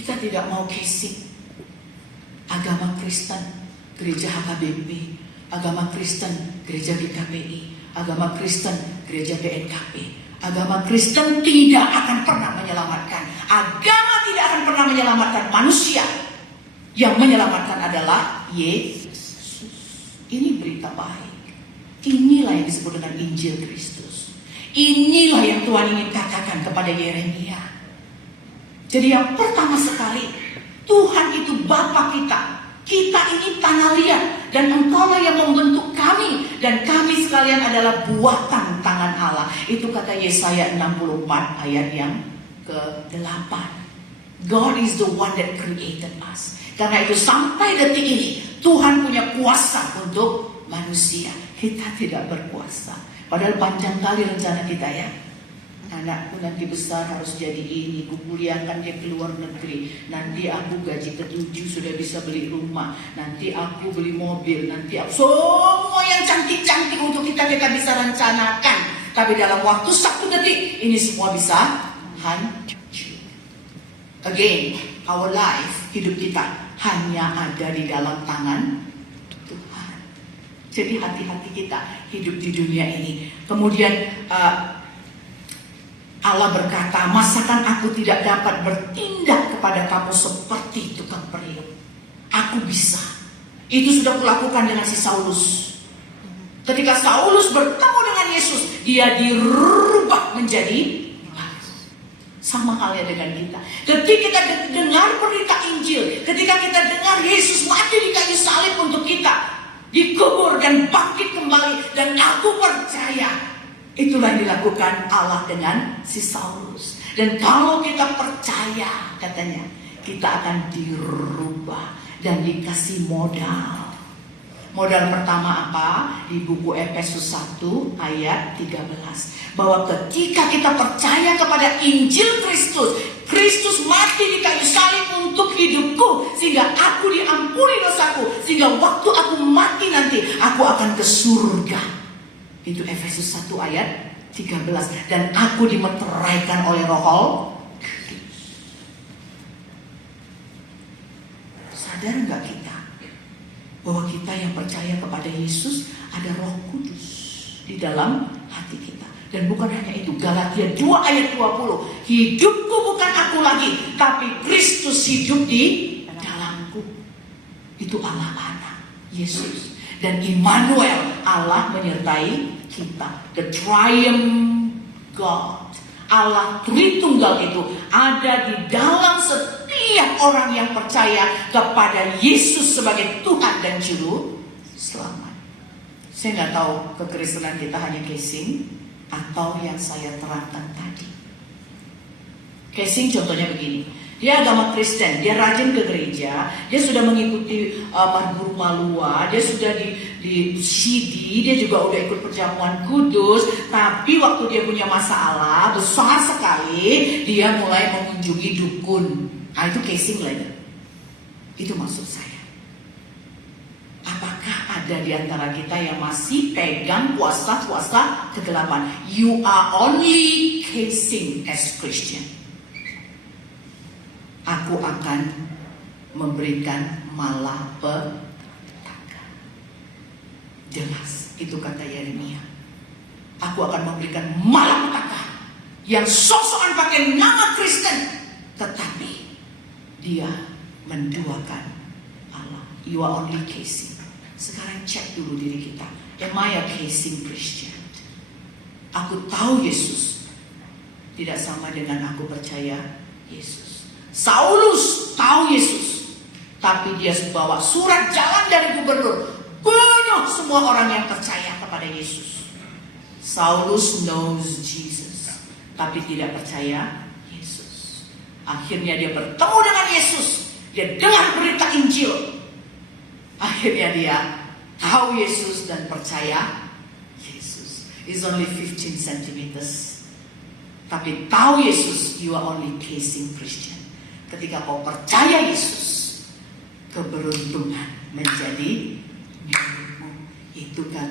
Kita tidak mau casing. Agama Kristen, gereja HKBP. Agama Kristen, gereja GKPI. Agama Kristen, gereja BNKP. Agama Kristen tidak akan pernah menyelamatkan. Agama tidak akan pernah menyelamatkan manusia. Yang menyelamatkan adalah Yesus. Ini berita baik. Inilah yang disebut dengan Injil Kristus. Inilah yang Tuhan ingin katakan kepada Yeremia. Jadi yang pertama sekali, Tuhan itu Bapa kita. Kita ini tanah liat, dan Engkaulah yang membentuk kami, dan kami sekalian adalah buatan tangan Allah. Itu kata Yesaya 64 ayat yang ke-8. God is the one that created us. Karena itu sampai detik ini Tuhan punya kuasa untuk manusia. Kita tidak berkuasa. Padahal panjang kali rencana kita ya. Anakku nanti besar harus jadi ini, kuliahkan dia ke luar negeri. Nanti aku gaji ke-7 sudah bisa beli rumah. Nanti aku beli mobil. Nanti aku semua yang cantik-cantik untuk kita bisa rencanakan. Tapi dalam waktu 1 detik ini semua bisa hancur. Again, our life, hidup kita hanya ada di dalam tangan Tuhan. Jadi hati-hati kita hidup di dunia ini. Kemudian Allah berkata, masakan aku tidak dapat bertindak kepada kamu seperti tukang periuk? Aku bisa. Itu sudah kulakukan dengan si Saulus. Ketika Saulus bertemu dengan Yesus, dia dirubah menjadi bagus. Sama halnya dengan kita. Ketika kita dengar berita Injil, ketika kita dengar Yesus mati di kayu salib untuk kita, dikubur dan bangkit kembali, dan aku percaya. Itulah yang dilakukan Allah dengan si Saulus. Dan kalau kita percaya, katanya, kita akan dirubah dan dikasih modal. Modal pertama apa? Di buku Efesus 1 ayat 13. Bahwa ketika kita percaya kepada Injil Kristus, Kristus mati di kayu salib untuk hidupku, sehingga aku diampuni dosaku, sehingga waktu aku mati nanti, aku akan ke surga. Itu Efesus 1 ayat 13. Dan aku dimeteraikan oleh Roh Kudus. Sadar nggak kita bahwa kita yang percaya kepada Yesus ada Roh Kudus di dalam hati kita? Dan bukan hanya itu, Galatia 2 ayat 20. Hidupku bukan aku lagi, tapi Kristus hidup di dalamku. Itu Allah Anak, Yesus. Dan Immanuel, Allah menyertai kita. The triumph God, Allah Tritunggal itu ada di dalam setiap orang yang percaya kepada Yesus sebagai Tuhan dan Juru Selamat. Saya nggak tahu kekristenan kita hanya casing atau yang saya terangkan tadi. Casing contohnya begini. Dia agama Kristen, dia rajin ke gereja, dia sudah mengikuti Guru Malua, dia sudah di CD, dia juga udah ikut perjamuan kudus. Tapi waktu dia punya masalah besar sekali, dia mulai mengunjungi dukun. Nah itu casing lagi. Itu maksud saya. Apakah ada di antara kita yang masih pegang puasa-puasa kegelapan? You are only casing as Christian. Aku akan memberikan malapetaka. Jelas, itu kata Yeremia. Aku akan memberikan malapetaka yang sok-sokan pakai nama Kristen, tetapi dia menduakan Allah. You are only casing. Sekarang cek dulu diri kita. Am I a casing Christian? Aku tahu Yesus tidak sama dengan aku percaya Yesus. Saulus tahu Yesus, tapi dia bawa surat jalan dari gubernur, bunuh semua orang yang percaya kepada Yesus. Saulus knows Jesus, tapi tidak percaya Yesus. Akhirnya dia bertemu dengan Yesus, dia dengar berita Injil. Akhirnya dia tahu Yesus dan percaya Yesus. It's only 15 centimeters. Tapi tahu Yesus, you are only casing Christian. Ketika kau percaya Yesus, keberuntungan menjadi milikmu. Itu kan